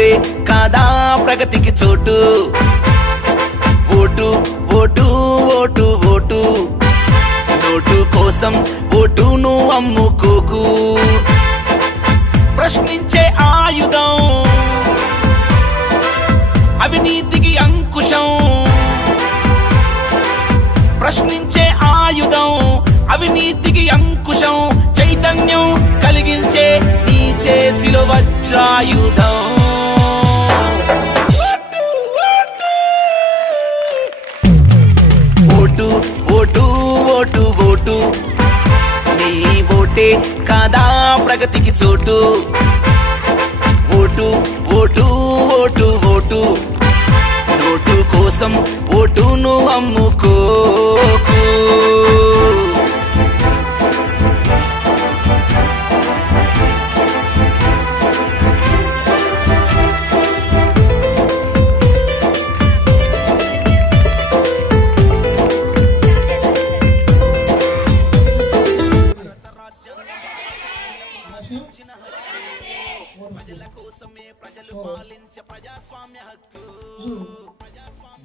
ఓటే కాదా ప్రగతికి చోటు vote vote vote vote note కోసం ఓటును అమ్ముకోకు ప్రశ్నించే ఆయుధం అవినీతికి అంకుశం ప్రశ్నించే ఆయుధం అవినీతికి అంకుశం చైతన్యం కలిగించే నీ చేతిలో వజ్రాయుధం ఓటు ఓటు ఓటు ఓటు నీ ఓటే కాదా ప్రగతికి చోటు vote vote vote vote note కోసం ఓటును అమ్ముకోకు ప్రజల కోసమే ప్రజలు పాలించే ప్రజాస్వామ్య హక్కు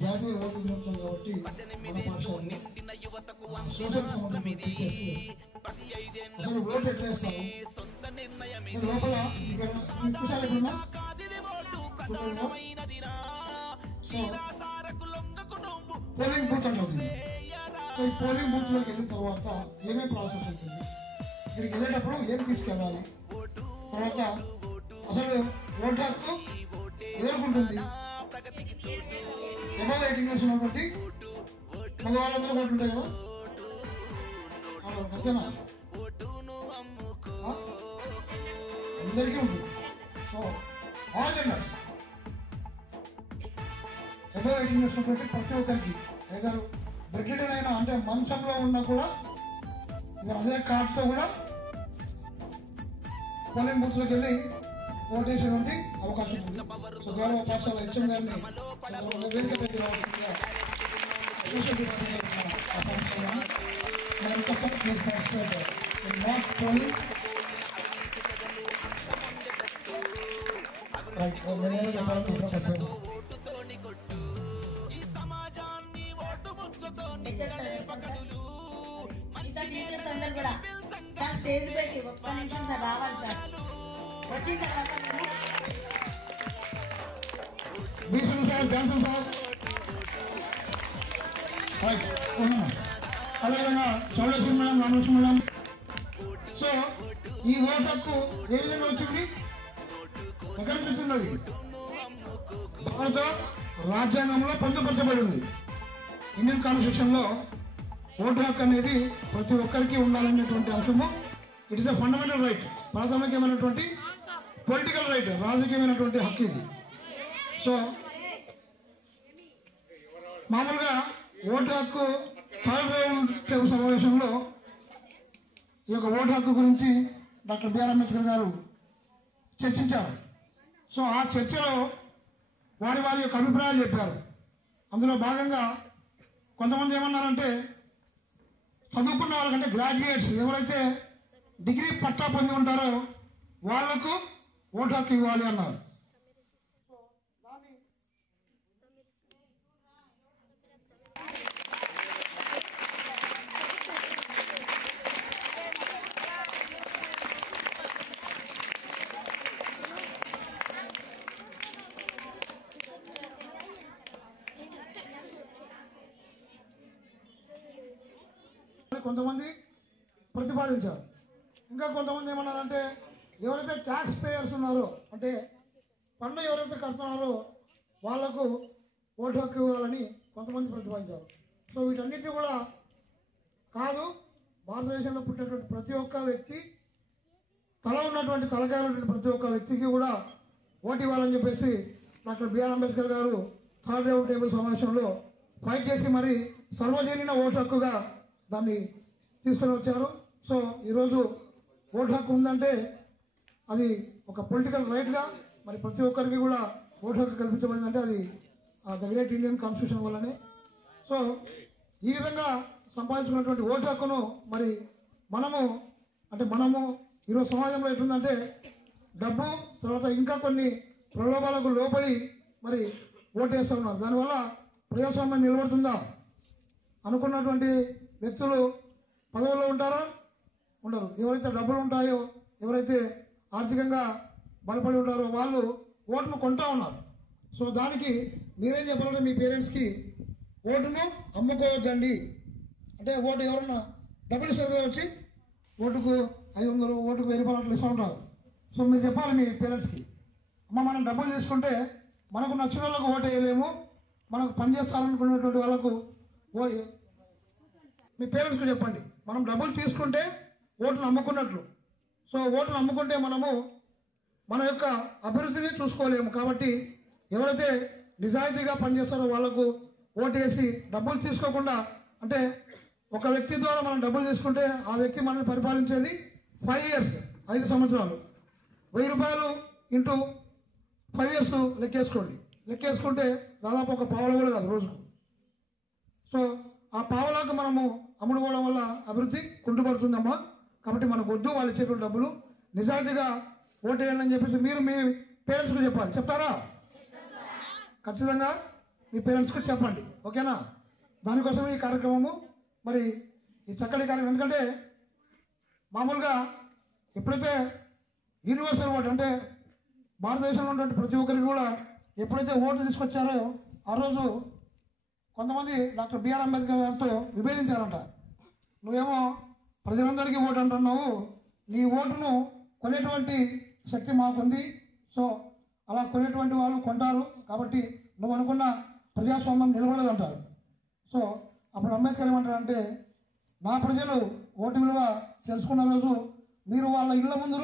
జాతీయ ఓటు దినోత్సవం కాబట్టి 18 నిండిన యువతకు అందినాస్త్రమిది ప్రతి 5 ఏళ్ల సొంత నిర్ణయమిది ప్రాణమైనదిరా చీరాసారకు లొంగకు నువ్వు పోలింగ్ బూత్ అంటుంది. ఈ పోలింగ్ బూత్ లోకి వెళ్ళిన తర్వాత ఏమేమి ప్రాసెస్ అవుతుంది, ఇక్కడికి వెళ్ళేటప్పుడు ఏం తీసుకెళ్ళాలి, తర్వాత అసలు ఓటు హక్కు ఎవరుకుంటుంది, ఎవరు 18 years ఉన్నటువంటి మగవాళ్ళందరూ ఓటు ఉంటాయి కదా, అంతేనా? అందరికీ ఉంటుంది. సో ఆల్ జెండర్స్ ఎవరు 18 years ఉన్నటువంటి ప్రతి ఒక్కరికి ఏదో బ్రిగేడర్ అయినా అంటే మంచంలో ఉన్నా కూడా అదే కార్డుతో కూడా పోలింగ్ బూత్ లోకి వెళ్ళి ఓటేసేటువంటి అవకాశం ఉంది. సో గౌరవ పాఠశాల హెచ్ఎం గారిని వేదిక పెట్టి స్టేజ్ పైకి ఒక్క నిమిషం సార్ రావాలి సార్. వచ్చిన తర్వాత సార్ జాన్సన్ సార్ అదేవిధంగా Chowdeshwari madam, Ramalakshmi madam. So ఈ ఓటు హక్కు ఏ విధంగా వచ్చింది, ఎక్కడి నుంచి వచ్చింది? అది భారత రాజ్యాంగంలో పొందుపరచబడి ఉంది. ఇండియన్ కాన్స్టిట్యూషన్ లో ఓటు హక్కు అనేది ప్రతి ఒక్కరికి ఉండాలనేటువంటి అంశము. It is a fundamental right, ప్రాథమికమైనటువంటి పొలిటికల్ రైట్, రాజకీయమైనటువంటి హక్కు ఇది. సో మామూలుగా ఓటు హక్కు థర్డ్ రౌండ్ టేబుల్ సమావేశంలో ఈ యొక్క ఓటు హక్కు గురించి డాక్టర్ బిఆర్ అంబేద్కర్ గారు చర్చించారు. సో ఆ చర్చలో వారి వారి యొక్క అభిప్రాయాలు చెప్పారు. అందులో భాగంగా కొంతమంది ఏమన్నారంటే, చదువుకున్న వాళ్ళకంటే గ్రాడ్యుయేట్స్ ఎవరైతే డిగ్రీ పట్టా పొంది ఉంటారో వాళ్లకు ఓటు హక్కు ఇవ్వాలి అన్నారు. కొంతమంది ప్రతిపాదించారు. ఇంకా కొంతమంది ఏమన్నారంటే, ఎవరైతే ట్యాక్స్ పేయర్స్ ఉన్నారో అంటే పన్ను ఎవరైతే కడుతున్నారో వాళ్లకు ఓటు హక్కు ఇవ్వాలని కొంతమంది ప్రతిపాదించారు. సో వీటన్నిటిని కూడా కాదు, భారతదేశంలో పుట్టినటువంటి ప్రతి ఒక్క వ్యక్తి, తలకాయ ఉన్నటువంటి ప్రతి ఒక్క వ్యక్తికి కూడా ఓటు ఇవ్వాలని చెప్పేసి డాక్టర్ బిఆర్ అంబేద్కర్ గారు థర్డ్ రౌండ్ టేబుల్ సమావేశంలో ఫైట్ చేసి మరి సర్వజనీన ఓటు హక్కుగా దాన్ని తీసుకొని వచ్చారు. సో ఈరోజు ఓటు హక్కు ఉందంటే అది ఒక పొలిటికల్ రైట్గా మరి ప్రతి ఒక్కరికి కూడా ఓటు హక్కు కల్పించబడిందంటే అది ద గ్రేట్ ఇండియన్ కాన్స్టిట్యూషన్ వల్లనే. సో ఈ విధంగా సంపాదించుకున్నటువంటి ఓటు హక్కును మరి మనము ఈరోజు సమాజంలో ఎట్లుందంటే డబ్బు తర్వాత ఇంకా కొన్ని ప్రలోభాలకు లోపలి మరి ఓటేస్తూ ఉన్నారు. దానివల్ల ప్రజాస్వామ్యం నిలబడుతుందా? అనుకున్నటువంటి వ్యక్తులు పదవుల్లో ఉంటారా? ఉండరు. ఎవరైతే డబ్బులు ఉంటాయో, ఎవరైతే ఆర్థికంగా బలపడి ఉంటారో వాళ్ళు ఓటును కొంటా ఉన్నారు. సో దానికి మీరేం చెప్పాలంటే మీ పేరెంట్స్కి ఓటును అమ్ముకోవద్దండి. అంటే ఓటు ఎవరన్నా డబ్బులు ఇస్తారు కదా, వచ్చి ఓటుకు 500, ఓటుకు 1000 రూపాయలు అట్లా ఇస్తూ ఉంటారు. సో మీరు చెప్పాలి మీ పేరెంట్స్కి, అమ్మ మనం డబ్బులు తీసుకుంటే మనకు నచ్చిన వాళ్ళకు ఓటు వేయలేము, మనకు పనిచేస్తారనుకునేటువంటి వాళ్ళకు మీ పేరెంట్స్కి చెప్పండి, మనం డబ్బులు తీసుకుంటే ఓటును అమ్ముకున్నట్లు. సో ఓటును అమ్ముకుంటే మనము మన యొక్క అభివృద్ధిని చూసుకోలేము. కాబట్టి ఎవరైతే నిజాయితీగా పనిచేస్తారో వాళ్ళకు ఓటు వేసి డబ్బులు తీసుకోకుండా, అంటే ఒక వ్యక్తి ద్వారా మనం డబ్బులు తీసుకుంటే ఆ వ్యక్తి మనల్ని పరిపాలించేది 5 years, 5 సంవత్సరాలు. 1000 రూపాయలు ఇంటూ 5 years లెక్కేసుకుంటే దాదాపు ఒక పావుల కూడా కాదు రోజుకు. సో ఆ పావులకు మనము అమ్ముడుకోవడం వల్ల అభివృద్ధి కుంటుపడుతుందమ్మా. కాబట్టి మనకు వద్దు వాళ్ళు ఇచ్చేటువంటి డబ్బులు. నిజాయితీగా ఓటు వేయండి అని చెప్పేసి మీరు మీ పేరెంట్స్కి చెప్పాలి. చెప్తారా? ఖచ్చితంగా మీ పేరెంట్స్కి చెప్పండి. ఓకేనా? దానికోసం ఈ కార్యక్రమము, మరి ఈ చక్కటి కార్యక్రమం. ఎందుకంటే మామూలుగా ఎప్పుడైతే యూనివర్సల్ ఓటు, అంటే భారతదేశంలో ఉన్నటువంటి ప్రతి ఒక్కరికి కూడా ఎప్పుడైతే ఓటు తీసుకొచ్చారో ఆ రోజు కొంతమంది డాక్టర్ బిఆర్ అంబేద్కర్ గారితో విభేదించారంట. నువ్వేమో ప్రజలందరికీ ఓటు అంటున్నావు, నీ ఓటును కొనేటువంటి శక్తి మాకుంది. సో అలా కొనేటువంటి వాళ్ళు కొంటారు, కాబట్టి నువ్వు అనుకున్న ప్రజాస్వామ్యం నిలబడదంటారు. సో అప్పుడు అంబేద్కర్ ఏమంటారంటే, నా ప్రజలు ఓటు విలువ తెలుసుకున్న రోజు మీరు వాళ్ళ ఇళ్ల ముందు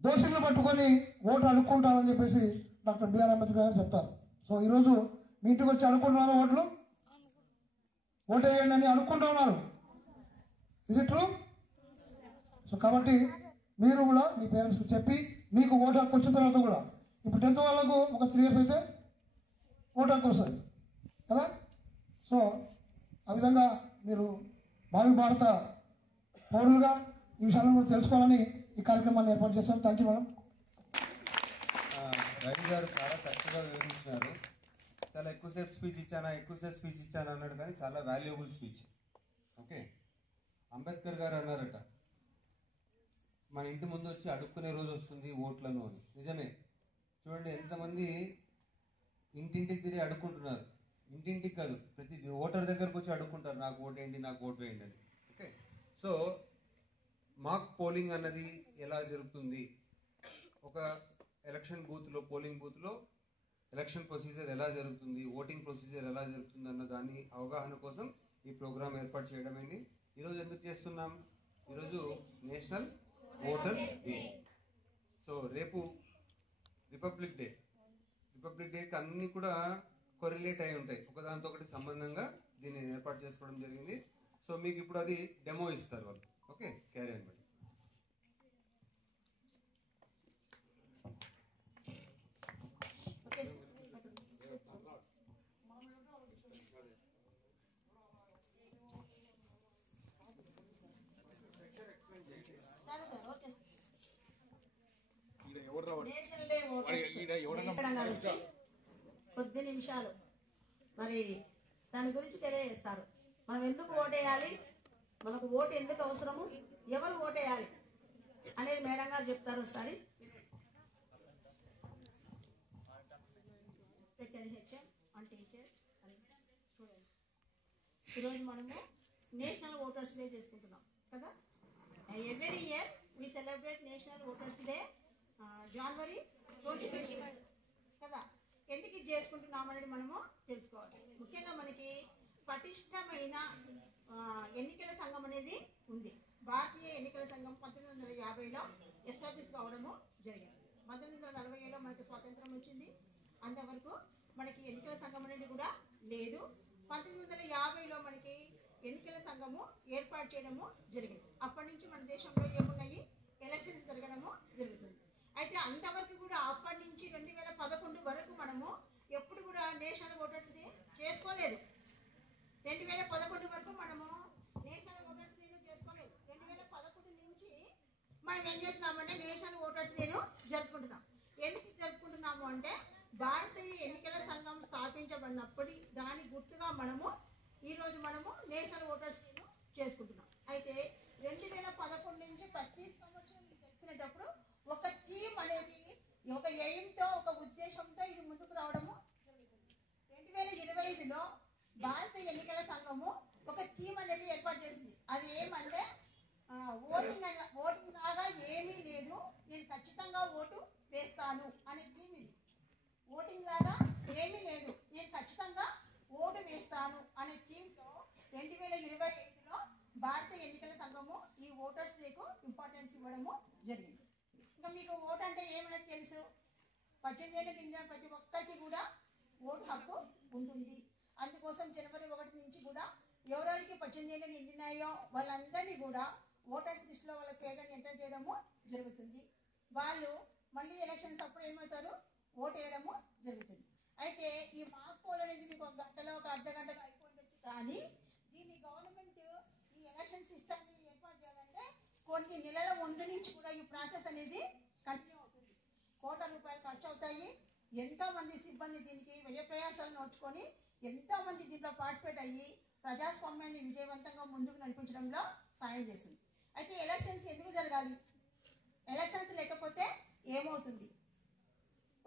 దోషులను పట్టుకొని ఓటు అడుక్కుంటారని చెప్పేసి డాక్టర్ బిఆర్ అంబేద్కర్ గారు చెప్తారు. సో ఈరోజు మీ ఇంటికి వచ్చి అడుక్కుంటున్నారు, ఓటు వేయండి అని అడుక్కుంటూ ఉన్నారు. ఇది ట్రూ? సో కాబట్టి మీరు కూడా మీ పేరెంట్స్కి చెప్పి, మీకు ఓటు హక్కు వచ్చిన తర్వాత కూడా, ఇప్పుడు 10th వాళ్ళకు ఒక 3 years అయితే ఓటు హక్కు వస్తుంది కదా. సో ఆ విధంగా మీరు భావి భారత పౌరులుగా ఈ విషయాలను కూడా తెలుసుకోవాలని ఈ కార్యక్రమాన్ని ఏర్పాటు చేశారు. Thank you madam. రవి గారు చాలా చక్కగా వివరించినారు. చాలా ఎక్కువసేపు స్పీచ్ ఇచ్చాను అన్నాడు, కానీ చాలా వాల్యుయబుల్ స్పీచ్. ఓకే, అంబేద్కర్ గారు అన్నారట, మన ఇంటి ముందు వచ్చి అడుక్కునే రోజు వస్తుంది ఓట్లను అని. నిజమే. చూడండి ఎంతమంది ఇంటింటికి తిరిగి అడుక్కుంటున్నారు. ఇంటింటికి కాదు, ప్రతి ఓటర్ దగ్గరకు వచ్చి అడుక్కుంటారు, నాకు ఓటు వేయండి, నాకు ఓటు వేయండి అని. ఓకే, సో మాక్ పోలింగ్ అన్నది ఎలా జరుగుతుంది, ఒక ఎలక్షన్ బూత్లో, పోలింగ్ బూత్లో ఎలక్షన్ ప్రొసీజర్ ఎలా జరుగుతుంది, ఓటింగ్ ప్రొసీజర్ ఎలా జరుగుతుంది అన్న దాని అవగాహన కోసం ఈ ప్రోగ్రాం ఏర్పాటు చేయడమైంది. ఈరోజు ఎందుకు చేస్తున్నాం? ఈరోజు నేషనల్ ఓటర్స్ డే. సో రేపు రిపబ్లిక్ డేకి అన్నీ కూడా కొరిలేట్ అయి ఉంటాయి, ఒకదానితో ఒకటి సంబంధంగా దీన్ని ఏర్పాటు చేసుకోవడం జరిగింది. సో మీకు ఇప్పుడు అది డెమో ఇస్తారు వాళ్ళు. ఓకే, క్యారీ అండి. నేషనల్ డే కొద్ది నిమిషాలు మరి దాని గురించి తెలియజేస్తారు. మనం ఎందుకు ఓటేయాలి, మనకు ఓటు ఎందుకు అవసరము, ఎవరు ఓటేయాలి అనేది మేడం గారు చెప్తారు ఒకసారి. ఈరోజు మనము నేషనల్ ఓటర్స్ డే చేసుకుంటున్నాం కదా. Every year we celebrate national voters day January 25 కదా. ఎందుకు ఇది చేసుకుంటున్నాం అనేది మనము తెలుసుకోవాలి. ముఖ్యంగా మనకి పటిష్టమైన ఎన్నికల సంఘం అనేది ఉంది. భారతీయ ఎన్నికల సంఘం 1950లో ఎస్టాబ్లిష్ కావడము జరిగింది. 1947లో మనకి స్వాతంత్రం వచ్చింది. అంతవరకు మనకి ఎన్నికల సంఘం అనేది కూడా లేదు. 1950లో మనకి ఎన్నికల సంఘము ఏర్పాటు చేయడము జరిగింది. అప్పటి నుంచి మన దేశంలో ఏమున్నాయి, ఎలక్షన్స్ జరగడము జరుగుతుంది. అయితే అంతవరకు కూడా అప్పటి నుంచి 2011 వరకు మనము ఎప్పుడు కూడా నేషనల్ ఓటర్స్ డే చేసుకోలేదు. 2011 వరకు మనము నేషనల్ ఓటర్స్ డేను చేసుకోలేదు. 2011 నుంచి మనం ఏం చేస్తున్నామంటే నేషనల్ ఓటర్స్ డేను జరుపుకుంటున్నాం. ఎందుకు జరుపుకుంటున్నాము అంటే భారతీయ ఎన్నికల సంఘం స్థాపించబడినప్పటి దాని గుర్తుగా ఈరోజు మనము నేషనల్ ఓటర్స్ డేను చేసుకుంటున్నాం. అయితే 2011 నుంచి ప్రతి సంవత్సరం జరుపుకునేటప్పుడు ఒక థీమ్ అనేది ఒక ఎయిమ్తో ఒక ఉద్దేశంతో ఇది ముందుకు రావడము జరుగుతుంది. 2025లో భారతీయ ఎన్నికల సంఘము ఒక థీమ్ అనేది ఏర్పాటు చేసింది. అది ఏమంటే ఓటింగ్ లాగా ఏమీ లేదు, నేను ఖచ్చితంగా ఓటు వేస్తాను అనే థీమ్ ఇది. ఓటింగ్ లాగా ఏమీ లేదు, నేను ఖచ్చితంగా ఓటు వేస్తాను అనే థీమ్తో 2025లో భారతీయ ఎన్నికల సంఘము ఈ ఓటర్స్ డేకు ఇంపార్టెన్స్ ఇవ్వడము జరిగింది. ఇంకా మీకు ఓటు అంటే ఏమనేది తెలుసు. 18 ఏళ్ళు నిండిన ప్రతి ఒక్కరికి కూడా ఓటు హక్కు ఉంటుంది. అందుకోసం జనవరి 1 నుంచి కూడా ఎవరెవరికి 18 ఏళ్ళు నిండినాయో వాళ్ళందరినీ కూడా ఓటర్స్ లిస్టులో వాళ్ళ పేర్లను ఎంటర్ చేయడము జరుగుతుంది. వాళ్ళు మళ్ళీ ఎలక్షన్స్ అప్పుడు ఏమవుతారు, ఓటు వేయడము జరుగుతుంది. అయితే ఈ మాక్ పోల్ అనేది మీకు ఒక గంటలో ఒక అర్ధ గంటలో అయిపోయిండొచ్చు, కానీ దీన్ని గవర్నమెంట్ ఈ ఎలక్షన్ సిస్టమ్ని ఏర్పాటు చేయాలంటే కొన్ని నెలల ముందు నుంచి కూడా ఈ ప్రాసెస్ అనేది కంటిన్యూ అవుతుంది. కోట్ల రూపాయలు ఖర్చు అవుతాయి. ఎంతోమంది సిబ్బంది దీనికి వ్యయ ప్రయాసాలు నోచుకొని ఎంతోమంది దీంట్లో పార్టిసిపేట్ అయ్యి ప్రజాస్వామ్యాన్ని విజయవంతంగా ముందుకు నడిపించడంలో సాయం చేస్తుంది. అయితే ఎలక్షన్స్ ఎందుకు జరగాలి? ఎలక్షన్స్ లేకపోతే ఏమవుతుంది?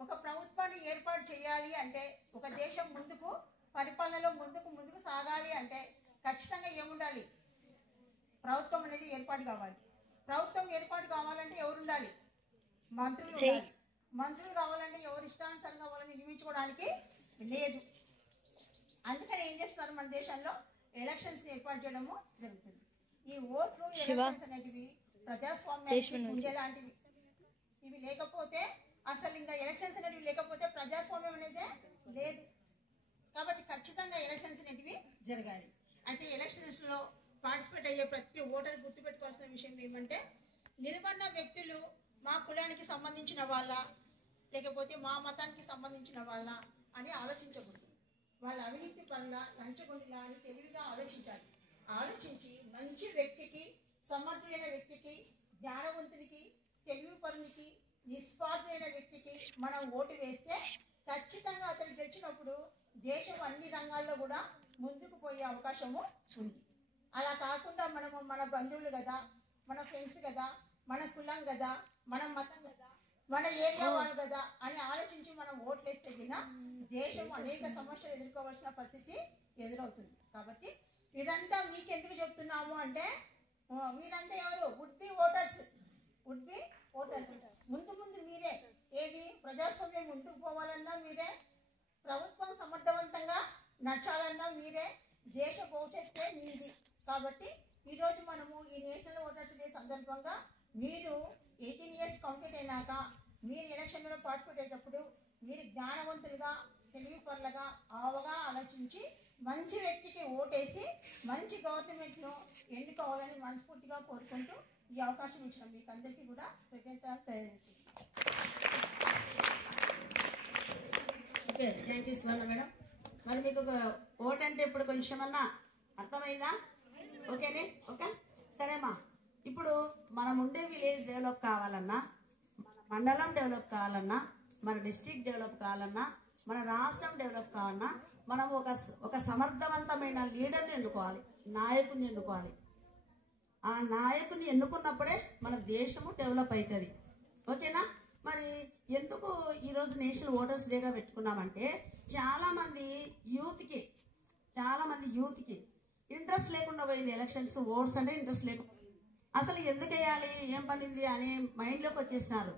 ఒక ప్రభుత్వాన్ని ఏర్పాటు చేయాలి అంటే, ఒక దేశం ముందుకు పరిపాలనలో ముందుకు సాగాలి అంటే ఖచ్చితంగా ఏముండాలి? ప్రభుత్వం అనేది ఏర్పాటు కావాలి. ప్రభుత్వం ఏర్పాటు కావాలంటే ఎవరు ఉండాలి? మంత్రులు ఉండాలి. మంత్రులు కావాలంటే ఎవరు ఇష్టానుసారంగా వాళ్ళని నియమించుకోవడానికి లేదు. అందుకని ఏం చేస్తున్నారు, మన దేశంలో ఎలక్షన్స్ ఏర్పాటు చేయడము జరుగుతుంది. ఈ ఓట్లు ఎలక్షన్స్ అనేటివి ప్రజాస్వామ్యానికి గుండె లాంటివి. ఇవి లేకపోతే అసలు ఇంకా ఎలక్షన్స్ అనేటివి లేకపోతే ప్రజాస్వామ్యం అనేది లేదు. కాబట్టి ఖచ్చితంగా ఎలక్షన్స్ అనేటివి జరగాలి. అయితే ఎలక్షన్స్లో పార్టిసిపేట్ అయ్యే ప్రతి ఓటర్ గుర్తుపెట్టుకోవాల్సిన విషయం ఏమంటే, నిలబడిన వ్యక్తులు మా కులానికి సంబంధించిన వాళ్ళ లేకపోతే మా మతానికి సంబంధించిన వాళ్ళ అని ఆలోచించకూడదు. వాళ్ళ అవినీతి పనుల లంచగొండిలా అని తెలివిగా ఆలోచించాలి. ఆలోచించి మంచి వ్యక్తికి, సమర్థుడైన వ్యక్తికి, జ్ఞానవంతునికి, తెలివి పరునికి, నిస్వార్థమైన వ్యక్తికి మనం ఓటు వేస్తే ఖచ్చితంగా అతను గెలిచినప్పుడు దేశం అన్ని రంగాల్లో కూడా ముందుకు పోయే అవకాశము ఉంది. అలా కాకుండా మనము మన బంధువులు కదా, మన ఫ్రెండ్స్ కదా, మన కులం కదా, మన మతం కదా, మన ఏరియా వాళ్ళు కదా అని ఆలోచించి మనం ఓట్లు వేస్తే గిన దేశం అనేక సమస్యలు ఎదుర్కోవాల్సిన పరిస్థితి ఎదురవుతుంది. కాబట్టి ఇదంతా మీకెందుకు చెప్తున్నాము అంటే, వీళ్ళంతా ఎవరు? Would be voters. ముందు మీరే. ఏది ప్రజాస్వామ్యం ముందుకు పోవాలన్నా మీరే, ప్రభుత్వం సమర్థవంతంగా నడచాలన్నా మీరే, దేశ భవిష్యత్తే మీది. కాబట్టి ఈరోజు మనము ఈ నేషనల్ ఓటర్స్ డే సందర్భంగా మీరు 18 ఇయర్స్ కంప్లీట్ అయినాక మీరు ఎలక్షన్లో పార్టిసిపేట్ అయ్యేటప్పుడు మీరు జ్ఞానవంతులుగా, తెలివిపరులుగా, ఆవగా ఆలోచించి మంచి వ్యక్తికి ఓటేసి మంచి గవర్నమెంట్ను ఎన్నుకోవాలని మనస్ఫూర్తిగా కోరుకుంటూ ఈ అవకాశం ఇచ్చిన మీకు అందరికీ కూడా కృతజ్ఞతలు తెలియజేస్తున్నాను. Okay, thank you Swarna madam. మరి మీకు ఓట్ అంటే ఇప్పుడు కొంచెమన్నా అర్థమైందా? ఓకేనే? ఓకే, సరేమ్మా. ఇప్పుడు మనం ఉండే విలేజ్ డెవలప్ కావాలన్నా, మన మండలం డెవలప్ కావాలన్నా, మన డిస్ట్రిక్ట్ డెవలప్ కావాలన్నా, మన రాష్ట్రం డెవలప్ కావాలన్నా మనం ఒక సమర్థవంతమైన లీడర్ని ఎన్నుకోవాలి, నాయకుడిని ఎన్నుకోవాలి. ఆ నాయకుడిని ఎన్నుకున్నప్పుడే మన దేశము డెవలప్ అవుతుంది. ఓకేనా? మరి ఎందుకు ఈరోజు నేషనల్ ఓటర్స్ డేగా పెట్టుకున్నామంటే, చాలామంది యూత్కి ఇంట్రెస్ట్ లేకుండా పోయింది. ఎలక్షన్స్ ఓట్స్ అంటే ఇంట్రెస్ట్ లేకుండా, అసలు ఎందుకు వేయాలి, ఏం పనింది అనే మైండ్లోకి వచ్చేసినారు.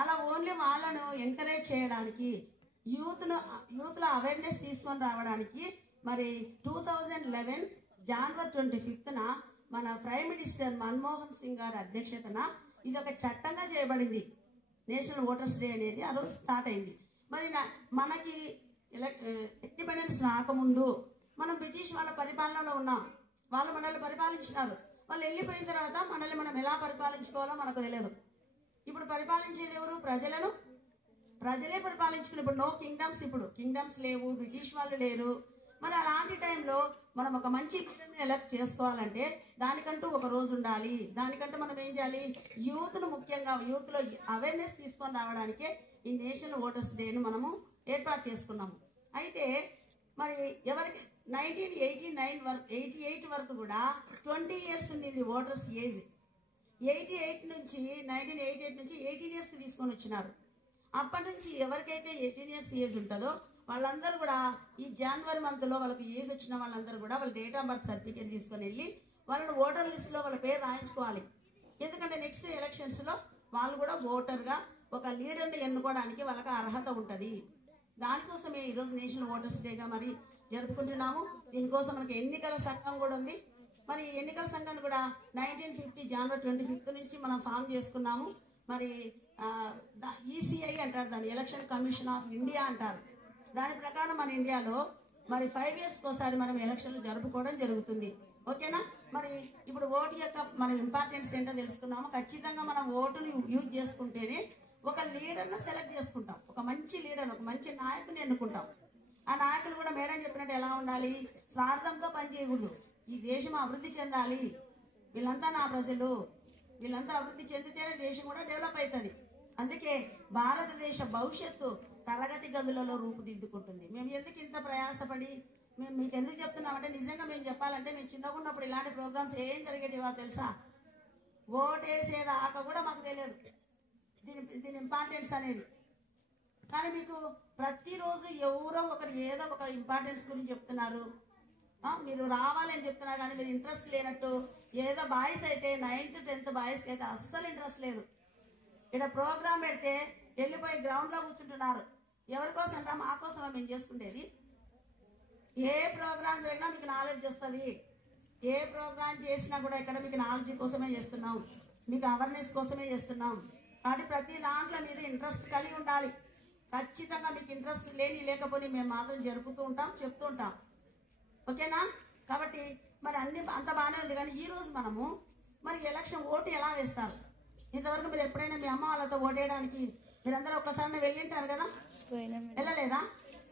అలా ఓన్లీ వాళ్ళను ఎంకరేజ్ చేయడానికి, యూత్లో అవేర్నెస్ తీసుకొని రావడానికి మరి 2011 జనవరి 25న మన ప్రైమ్ మినిస్టర్ మన్మోహన్ సింగ్ గారి అధ్యక్షతన ఇది ఒక చట్టంగా చేయబడింది. నేషనల్ ఓటర్స్ డే అనేది ఆ రోజు స్టార్ట్ అయింది. మరి మనకి ఇండిపెండెన్స్ రాకముందు మనం బ్రిటిష్ వాళ్ళ పరిపాలనలో ఉన్నాం. వాళ్ళు మనల్ని పరిపాలించినారు. వాళ్ళు వెళ్ళిపోయిన తర్వాత మనల్ని మనం ఎలా పరిపాలించుకోవాలో మనకు తెలియదు. ఇప్పుడు పరిపాలించేది ఎవరు? ప్రజలే పరిపాలించుకుని. ఇప్పుడు నో కింగ్డమ్స్, ఇప్పుడు కింగ్డమ్స్ లేవు, బ్రిటిష్ వాళ్ళు లేరు. మరి అలాంటి టైంలో మనం ఒక మంచి లీడర్ని ఎలక్ట్ చేసుకోవాలంటే దానికంటూ ఒక రోజు ఉండాలి. దానికంటూ మనం ఏం చేయాలి? యూత్ను ముఖ్యంగా యూత్లో అవేర్నెస్ తీసుకొని రావడానికే ఈ నేషనల్ ఓటర్స్ డేను మనము ఏర్పాటు చేసుకున్నాము. అయితే మరి ఎవరికి 1988 వరకు కూడా 20 years ఉండింది ఓటర్స్ ఏజ్. 1988 నుంచి 18 yearsకి తీసుకొని వచ్చినారు. అప్పటి నుంచి ఎవరికైతే 18 years ఏజ్ ఉంటుందో వాళ్ళందరూ కూడా ఈ జనవరి మంత్లో వాళ్ళకి ఏజ్ వచ్చిన వాళ్ళందరూ కూడా వాళ్ళ డేట్ ఆఫ్ బర్త్ సర్టిఫికేట్ తీసుకొని వెళ్ళి వాళ్ళని ఓటర్ లిస్టులో వాళ్ళ పేరు రాయించుకోవాలి. ఎందుకంటే నెక్స్ట్ ఎలక్షన్స్లో వాళ్ళు కూడా ఓటర్గా ఒక లీడర్ని ఎన్నుకోవడానికి వాళ్ళకి అర్హత ఉంటుంది. దానికోసమే ఈరోజు నేషనల్ ఓటర్స్ డేగా మరి జరుపుకుంటున్నాము. దీనికోసం మనకి ఎన్నికల సంఘం కూడా ఉంది. మరి ఎన్నికల సంఘాన్ని కూడా 1950 January 25th నుంచి మనం ఫామ్ చేసుకున్నాము. మరి ఈసీఐ అంటారు, దాన్ని ఎలక్షన్ కమిషన్ ఆఫ్ ఇండియా అంటారు. దాని ప్రకారం మన ఇండియాలో మరి 5 yearsకి ఒకసారి మనం ఎలక్షన్లు జరుపుకోవడం జరుగుతుంది. ఓకేనా? మరి ఇప్పుడు ఓటు యొక్క మనం ఇంపార్టెన్స్ ఏంటో తెలుసుకున్నాము. ఖచ్చితంగా మనం ఓటుని యూజ్ చేసుకుంటేనే ఒక లీడర్ను సెలెక్ట్ చేసుకుంటాం. ఒక మంచి లీడర్, ఒక మంచి నాయకుని ఎన్నుకుంటాం. ఆ నాయకులు కూడా మేడం చెప్పినట్టు ఎలా ఉండాలి? స్వార్థంతో పనిచేయకూడదు. ఈ దేశం అభివృద్ధి చెందాలి, వీళ్ళంతా నా ప్రజలు, వీళ్ళంతా అభివృద్ధి చెందితేనే దేశం కూడా డెవలప్ అవుతుంది. అందుకే భారతదేశ భవిష్యత్తు తరగతి గదులలో రూపుదిద్దుకుంటుంది. మేము ఎందుకు ఇంత ప్రయాసపడి మేము మీకు ఎందుకు చెప్తున్నామంటే, నిజంగా మేము చెప్పాలంటే మేము చిన్నగా ఉన్నప్పుడు ఇలాంటి ప్రోగ్రామ్స్ ఏం జరిగేటివో తెలుసా? ఓటేసేదాకా కూడా మాకు తెలియదు దీని ఇంపార్టెన్స్ అనేది. కానీ మీకు ప్రతిరోజు ఎవరో ఒకరు ఏదో ఒక ఇంపార్టెన్స్ గురించి చెప్తున్నారు, మీరు రావాలని చెప్తున్నారు. కానీ మీరు ఇంట్రెస్ట్ లేనట్టు, ఏదో బాయ్స్ అయితే 9th 10th బాయ్స్కి అయితే అస్సలు ఇంట్రెస్ట్ లేదు. ఇక్కడ ప్రోగ్రామ్ పెడితే వెళ్ళిపోయి గ్రౌండ్లో కూర్చుంటున్నారు. ఎవరి కోసం రా? మా కోసమే మేము చేసుకునేది. ఏ ప్రోగ్రామ్ జరిగినా మీకు నాలెడ్జ్ వస్తుంది. ఏ ప్రోగ్రామ్ చేసినా కూడా ఇక్కడ మీకు నాలెడ్జ్ కోసమే చేస్తున్నాం, మీకు అవేర్నెస్ కోసమే చేస్తున్నాం. కాబట్టి ప్రతి దాంట్లో మీరు ఇంట్రెస్ట్ కలిగి ఉండాలి. ఖచ్చితంగా మీకు ఇంట్రెస్ట్ లేకపోతే మేము మాత్రం జరుపుతూ ఉంటాం, చెప్తూ ఉంటాం. ఓకేనా? కాబట్టి మరి అంత బాగానే ఉంది. కానీ ఈరోజు మనము మరి ఎలక్షన్ ఓటు ఎలా వేస్తారు? ఇంతవరకు మీరు ఎప్పుడైనా మీ అమ్మ వాళ్ళతో ఓటేయడానికి మీరందరూ ఒక్కసారి వెళ్ళింటారు కదా? వెళ్ళలేదా?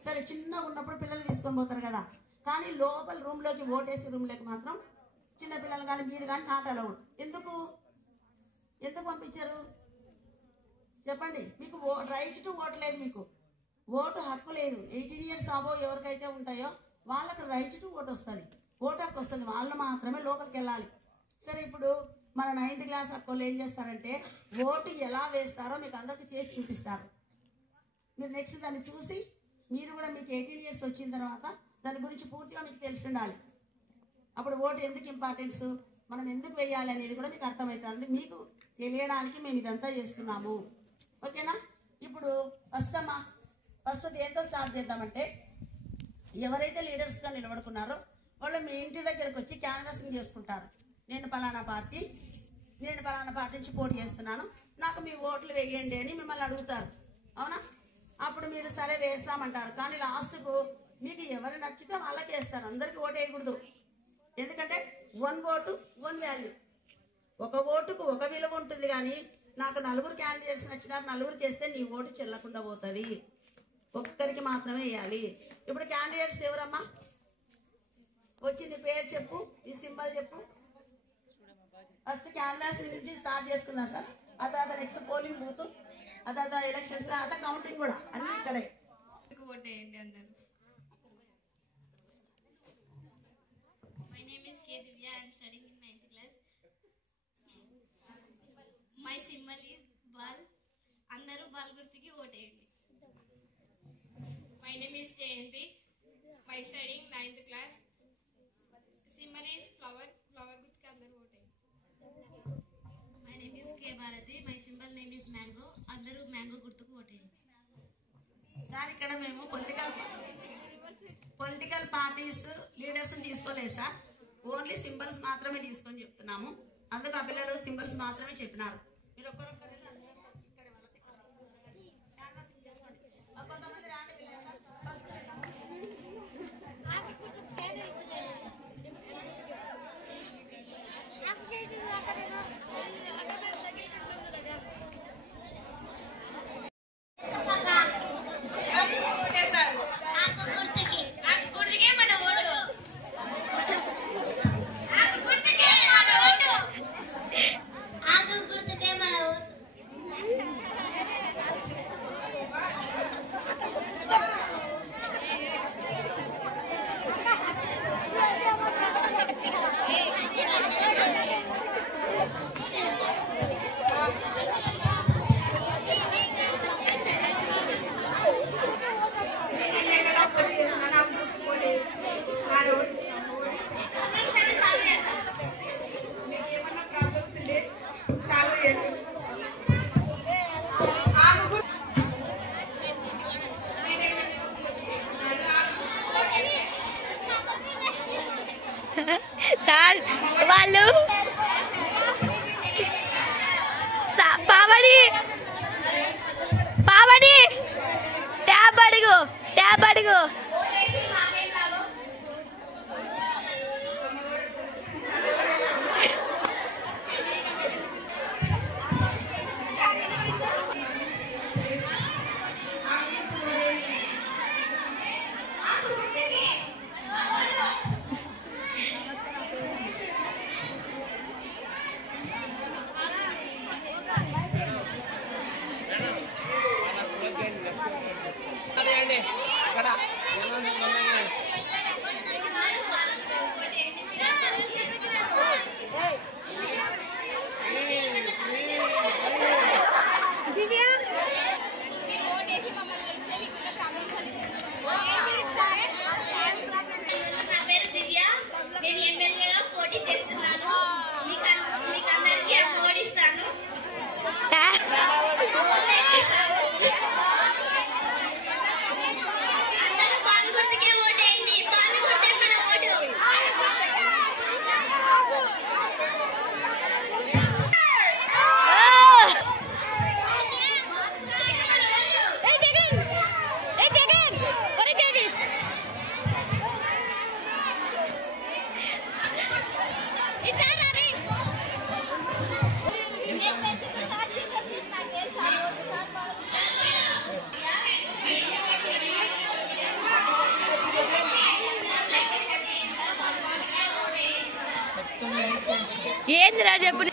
సరే, చిన్నగా ఉన్నప్పుడు పిల్లలు తీసుకొని పోతారు కదా. కానీ లోపల రూమ్లోకి, ఓటేసి రూమ్లోకి మాత్రం చిన్నపిల్లలు కానీ మీరు కానీ నాట్ అలౌడ్. ఎందుకు పంపించారు చెప్పండి? మీకు రైట్ టు ఓట్ లేదు, మీకు ఓటు హక్కు లేదు. 18 years అబోవ్ ఎవరికైతే ఉంటాయో వాళ్ళకి రైట్ టు ఓటు వస్తుంది, ఓటు హక్కు వస్తుంది. వాళ్ళు మాత్రమే లోపలికి వెళ్ళాలి. సరే, ఇప్పుడు మన 9th class హక్కులు ఏం చేస్తారంటే ఓటు ఎలా వేస్తారో మీకు అందరికీ చేసి చూపిస్తారు. మీరు నెక్స్ట్ దాన్ని చూసి మీరు కూడా మీకు 18 years వచ్చిన తర్వాత దాని గురించి పూర్తిగా మీకు తెలిసి ఉండాలి. అప్పుడు ఓటు ఎందుకు ఇంపార్టెన్స్, మనం ఎందుకు వేయాలి అనేది కూడా మీకు అర్థమవుతుంది. మీకు తెలియడానికి మేము ఇదంతా చేస్తున్నాము. ఓకేనా? ఇప్పుడు ఫస్ట్ దేంతో స్టార్ట్ చేద్దామంటే, ఎవరైతే లీడర్స్గా నిలబడుకున్నారో వాళ్ళు మీ ఇంటి దగ్గరకు వచ్చి క్యాన్వాసింగ్ చేసుకుంటారు. నేను పలానా పార్టీ నుంచి పోటీ చేస్తున్నాను, నాకు మీ ఓట్లు వేయండి అని మిమ్మల్ని అడుగుతారు. అవునా? అప్పుడు మీరు సరే వేస్తామంటారు. కానీ లాస్ట్కు మీకు ఎవరు నచ్చితే వాళ్ళకి వేస్తారు. అందరికీ ఓటు వేయకూడదు. ఎందుకంటే 1 vote 1 value. ఒక ఓటుకు ఒక విలువ ఉంటుంది. కానీ నాకు 4 క్యాండిడేట్స్ నచ్చినారు, 4కి వేస్తే నీ ఓటు చెల్లకుండా పోతుంది. ఒక్కరికి మాత్రమే వేయాలి. ఇప్పుడు క్యాండిడేట్స్ ఎవరమ్మా? వచ్చి నీ పేరు చెప్పు, నీ సింబల్ చెప్పు. ఫస్ట్ క్యాన్వాస్ నుంచి స్టార్ట్ చేసుకుందాం సార్. ఆ తర్వాత నెక్స్ట్ పోలింగ్ బూత్, ఆ తర్వాత ఎలక్షన్స్, ఆ తర్వాత కౌంటింగ్ కూడా అన్ని ఇక్కడే. ఓటేయండి అందరూ. My name is K. Divya. I am studying in 9th class. My symbol is ball. అందరూ బాల్ గుర్తుకి ఓటేయండి. My name is Jayanti. I am studying 9th class. Symbol is flower. Flower గుర్తుకి అందరూ ఓటేయండి. My name is K. Bharati. My symbol name is mango. అందరూ mango గుర్తుకు ఓటేయండి. Sir, ఇక్కడ మేము పొలిటికల్ పార్టీస్ లీడర్స్ తీసుకోలేదు సార్. ఓన్లీ సింబల్స్ మాత్రమే తీసుకొని చెప్తున్నాము. అందుకు ఆ పిల్లలు సింబల్స్ మాత్రమే చెప్పినారు. మీరు ఒక్కరొక్కరు కొంతమంది రాండి పిల్లలు. ఫస్ట్ పావని పావని ట్యాబ్ అడుగు ట్యాబ్ అడుగు. ఏందిరా చెప్పు.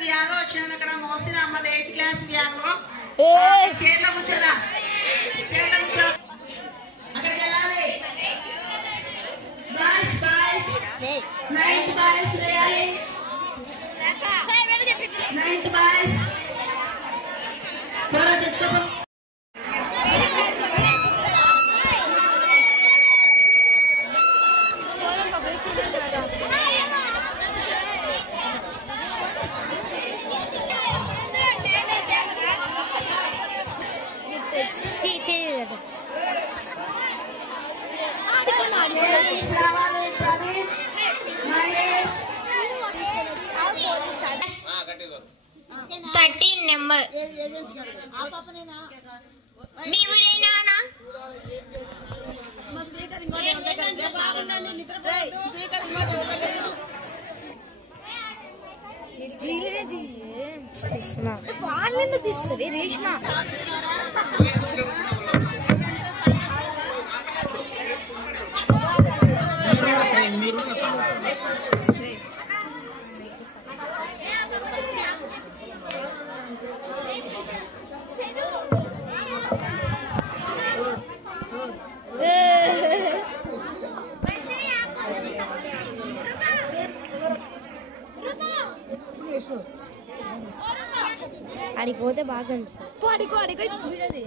వ్యాన్ వచ్చాను అక్కడ మోసిన అమ్మది 8th క్లాస్ వ్యాన్ చైర్లో కూర్చోరా చైర్లో కూర్చో అక్కడికి వెళ్ళాలి బాయ్స్ బాయ్స్ 9th బాయ్స్ వేయాలి 9th బాయ్స్ త్వరగా తెచ్చుకో నెంబర్ మీ ఊరేనా వాళ్ళెందుకు తీస్తుంది రేష్మా అడిగి పోతే బాగా అనిపిస్తుంది అడిగో వీడది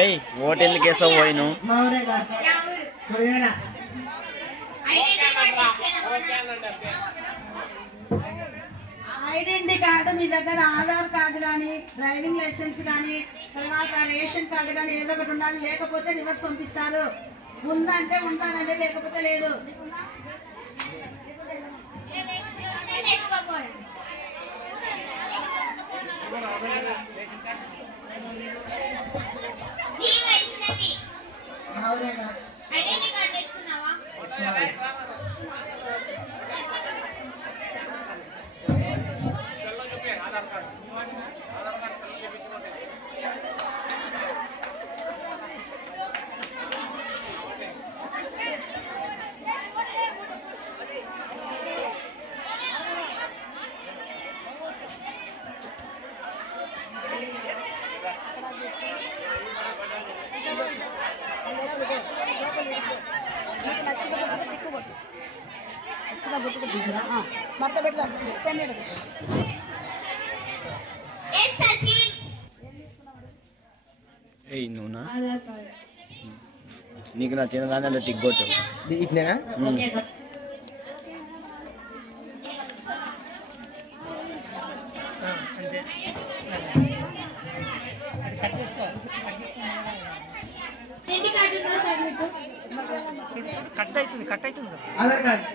ఏయ్ ఓటు ఎందుకు వేసావు పోయిను ఐడెంటిటీ కార్డు మీ దగ్గర ఆధార్ కార్డు కానీ డ్రైవింగ్ లైసెన్స్ కానీ తర్వాత రేషన్ కార్డు కానీ ఏదో ఒకటి ఉండాలి, లేకపోతే రివర్స్ పంపిస్తారు. ఉందంటే ఉంటానండి, లేకపోతే లేదు. ఐడెంటిటీ కార్డు తెచ్చుకున్నావా? ఏయ్ నువ్వునా నీకు నచ్చిన దాని టిక్ కొట్టు ఇట్లేనా. కట్ అవుతుంది Aadhaar card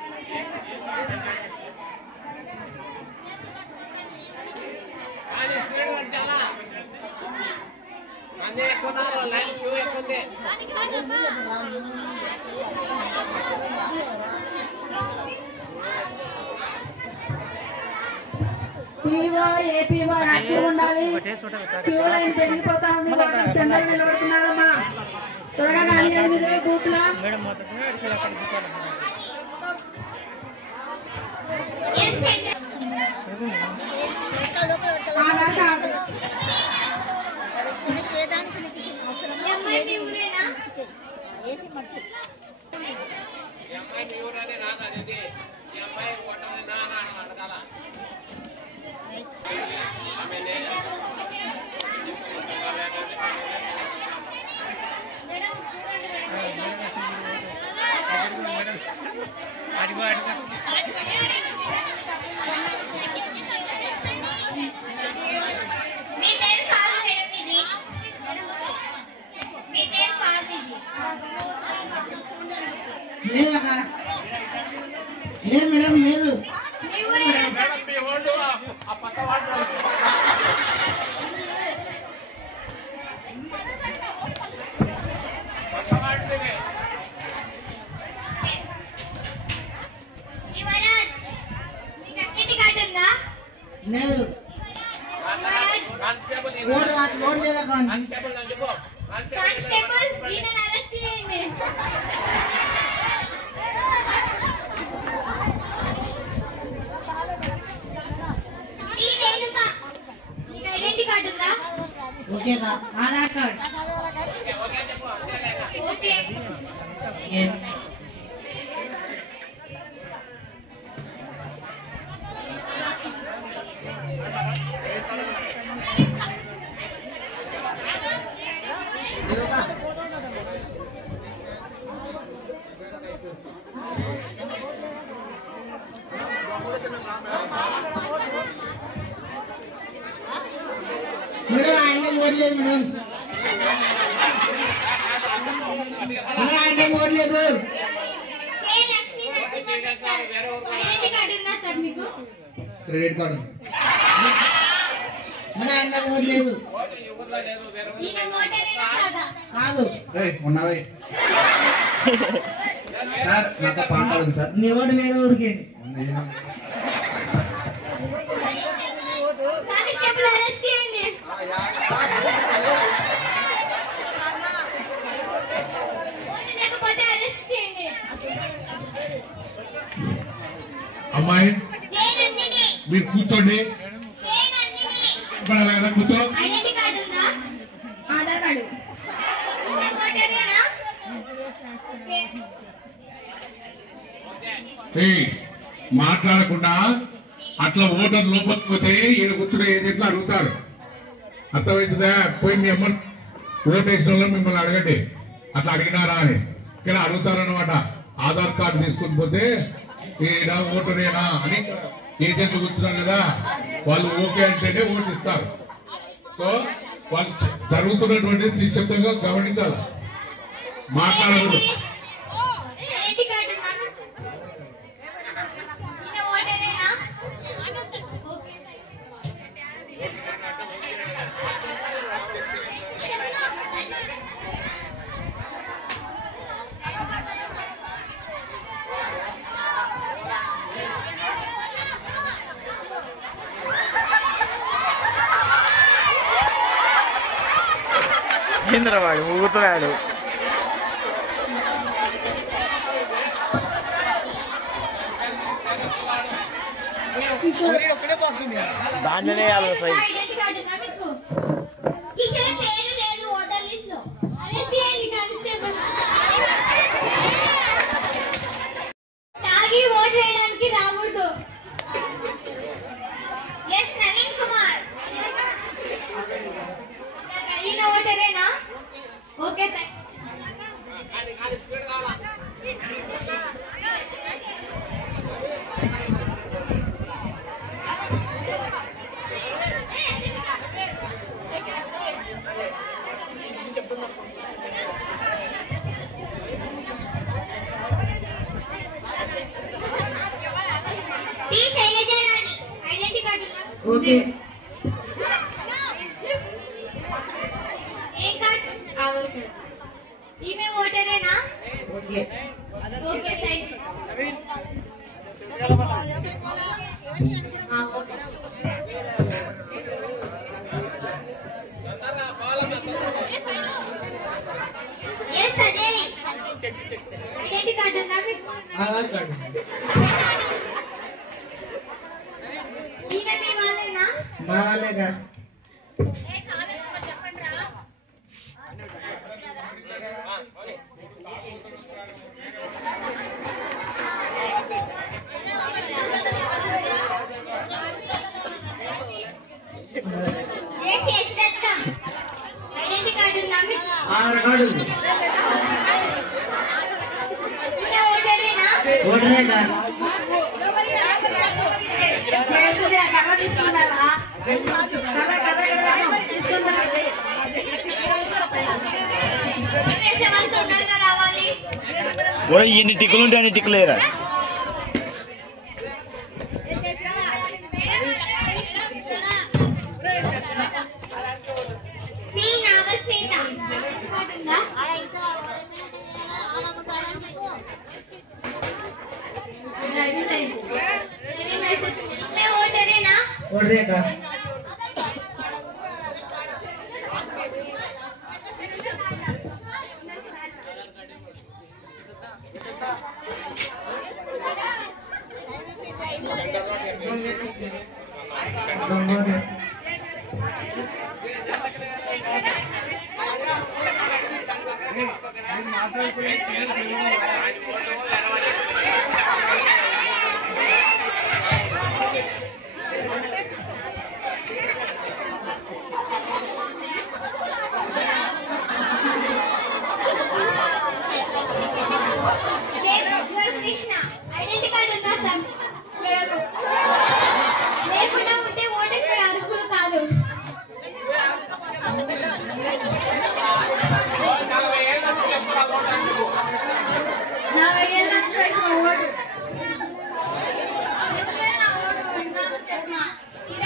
PO APO active ఉండాలి. క్యూ లైన్ పెరిగిపోతా ఉంది. సెంటర్ నిలబడుతున్నారమ్మా, త్వరగా కానీ మీరు బూత్ లో ఆధార్ కార్డు లేదు మేడం లేదు. లేదు ఓటు లేదా కానిస్టేబుల్ ఈయనని అరెస్ట్ చేయండి. ఐడెంటిటీ కార్డు ఉందా? ఓకేగా ఆధార్ కార్డ్ ఓకే. మేడం ఆయన ఓడలేదు మేడం, ఆయన ఓడలేదు. ఐడెంటిటీ కార్డు ఉందా సార్ మీకు? క్రెడిట్ కార్డు మన ఆయన ఓడలేదు ఈయన ఓటరేనా కాదా? కాదు. ఉన్నావే సార్, నాతో పాన్ కార్డు ఉంది సార్. నీ ఓటు వేరే ఊరికి. కానిస్టేబుల్ అరెస్ట్ చేయండి. లేకపోతే అరెస్ట్ చేయండి. అమ్మాయి జయనందిని మీరు కూర్చోండి. జయనందిని కూర్చో. ఐడెంటిటీ కార్డు ఉందా? ఆధార్ కార్డు. ఈయన ఓటరేనా? మాట్లాడకుండా అట్లా ఓటర్ లోపలికి పోతే ఈయన కూర్చుని ఏదైతే అడుగుతారు. అర్థమవుతుందా? పోయి మీ అమ్మ ఓటేసిన వాళ్ళు మిమ్మల్ని అడగండి అట్లా అడిగినారా అని. ఇక్కడ అడుగుతారనమాట. ఆధార్ కార్డు తీసుకుని పోతే ఈయన ఓటరేనా అని ఏజెంట్లు కూర్చున్నారు కదా, వాళ్ళు ఓకే అంటేనే ఓటు ఇస్తారు. సో వాళ్ళు జరుగుతున్నటువంటి నిశ్శబ్దంగా గమనించాలి, మాట్లాడకూడదు. ఇంద్రవాడు ఊగుతున్నాడు. దాంట్లోనే తాగి ఓటు వేయడానికి రాకూడదు. నవీన్ కుమార్ ఈయన ఓటరేనా? Okay sir. Identity card okay. ఈమె ఓటరేనా? Okay okay thank you. Yes Ajay identity card ఉందా మీకు? ఆధార్ కార్డు. ఈమె మీ వాళ్ళేనా? మా వాళ్ళేగా. ఐడెంటిటీ కార్డు ఉందా మీకు? ఆధార్ కార్డు ఉంది. ఈమె ఓటరేనా? ఓటరేగా. కర్ర తీసుకున్నారా? ఎన్ని టిక్కులు ఉంటాయి అన్ని టిక్కులు వేయరా. ఓటరేగా. ఐడెంటిటీ కార్డు ఉందా సార్? లేదు. లేకుండా ఉంటే ఓటర్కి అర్హులు కాదు.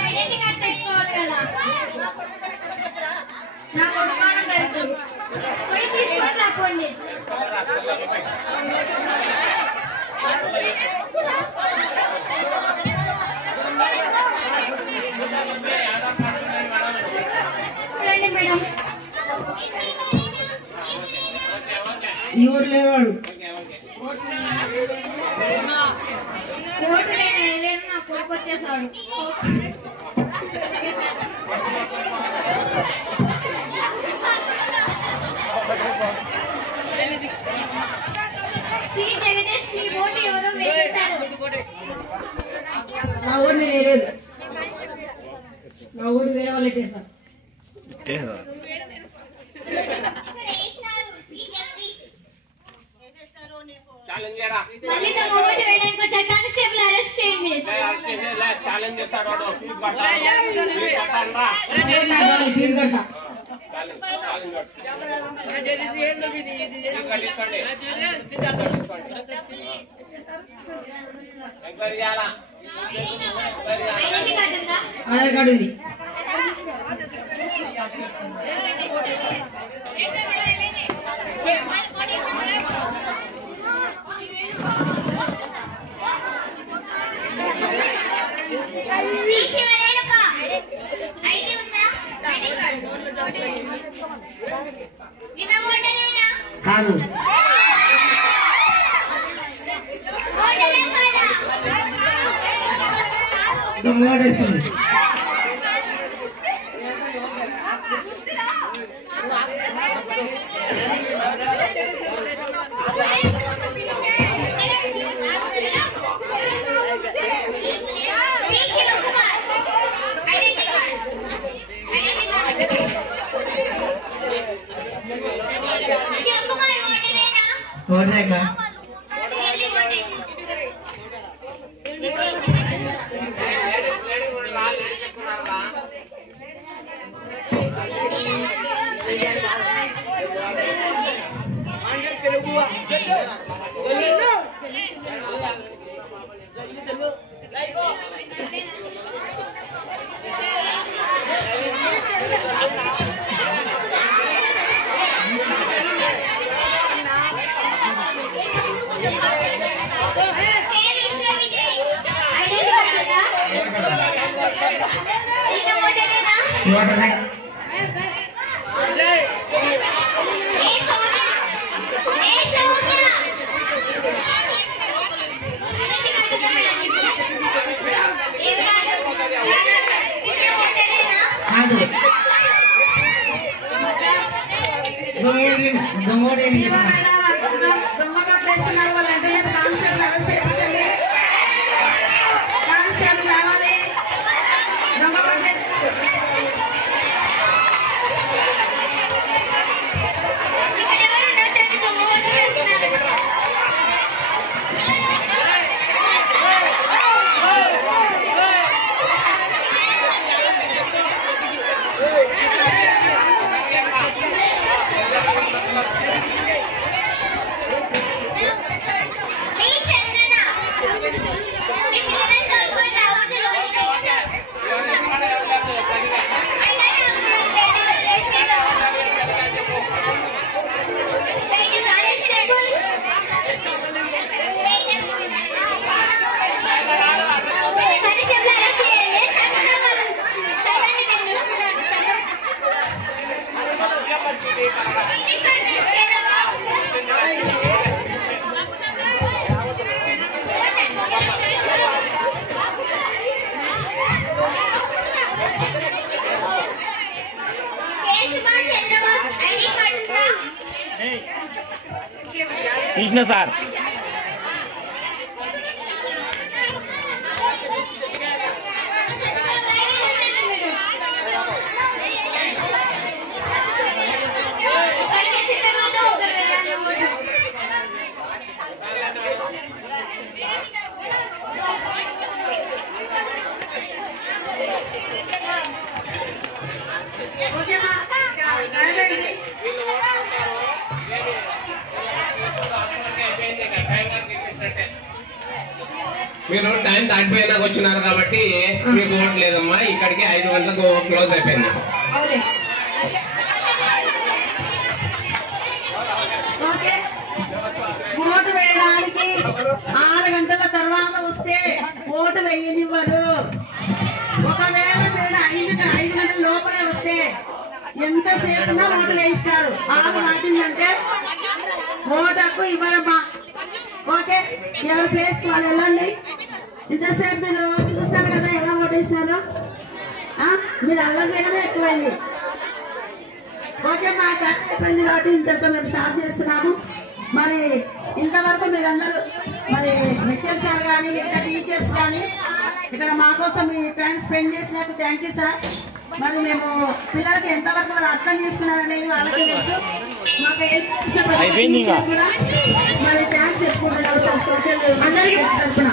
ఐడెంటిటీ కార్డు తెచ్చుకోవాలి కదా. నాకు అనుమానం లేదు. పోయి తీసుకొని రాకండి. చూడండి మేడం, ఈ ఊర్లో వాడు ఓటు నేను నా కొడుకు వచ్చేసాడు. ఓటు ఎవరో వేసేశారు. నా ఊరిని లేదు, నా ఊరు వేరే వాళ్ళు ఎట్టేస్తారు. మళ్ళీ తమ ఓటు వేయడానికి వచ్చే కానిస్టేబుల్ అరెస్ట్ చేయండి. ఫీజు కడతా. ఐడెంటిటీ కార్డు ఉందా? ఆధార్ కార్డు ఉంది. ఐడి ఉందా? విన ఓటనేనా? కాదు. ఓటనే కాదా? ఓటేస్తుంది. ఓటేక దొంగట్లేస్తున్నారు వాళ్ళు. అంటే కానిస్టేబుల్ అరెస్ట్ చేయించండి. కానిస్టేబుల్ రావాలి. कृष्ण सर మీరు టైం దాటిపోయినాక వచ్చినారు కాబట్టి మీకు ఓటు లేదమ్మా. ఇక్కడికి 5 గంటలకు క్లోజ్ అయిపోయింది. ఓటు వేయడానికి 6 గంటల తర్వాత వస్తే ఓటు వేయనివ్వరు. ఒకవేళ మీరు 5 గంటల లోపలే వస్తే ఎంతసేపు ఓటు వేయిస్తారు. 6 దాటిందంటే ఓటు హక్కు ఇవ్వరమ్మా. ఓకే, ఎవరి ప్లేస్ వాళ్ళు వెళ్ళండి. ఇంతసేపు మీరు చూస్తారు కదా ఎలా ఓటేసినారో. మీరు అల్లరి చేయడమే ఎక్కువైంది. ఓకే, మా అయిపోయింది కాబట్టి ఇంతతో మేము స్టార్ట్ చేస్తున్నాము. మరి ఇంతవరకు మీరందరూ మరి హెచ్ఎం సార్ కానీ మిగతా టీచర్స్ కానీ ఇక్కడ మా కోసం మీ టైం స్పెండ్ చేసినందుకు థ్యాంక్ యూ సార్. మరి మేము పిల్లలకి ఎంతవరకు వాళ్ళు అర్థం చేసుకున్నారనేది వాళ్ళకి తెలుసు. మాకు మరి థ్యాంక్స్ చెప్పుకుంటున్నాం సోషల్ అందరికీ తరఫున.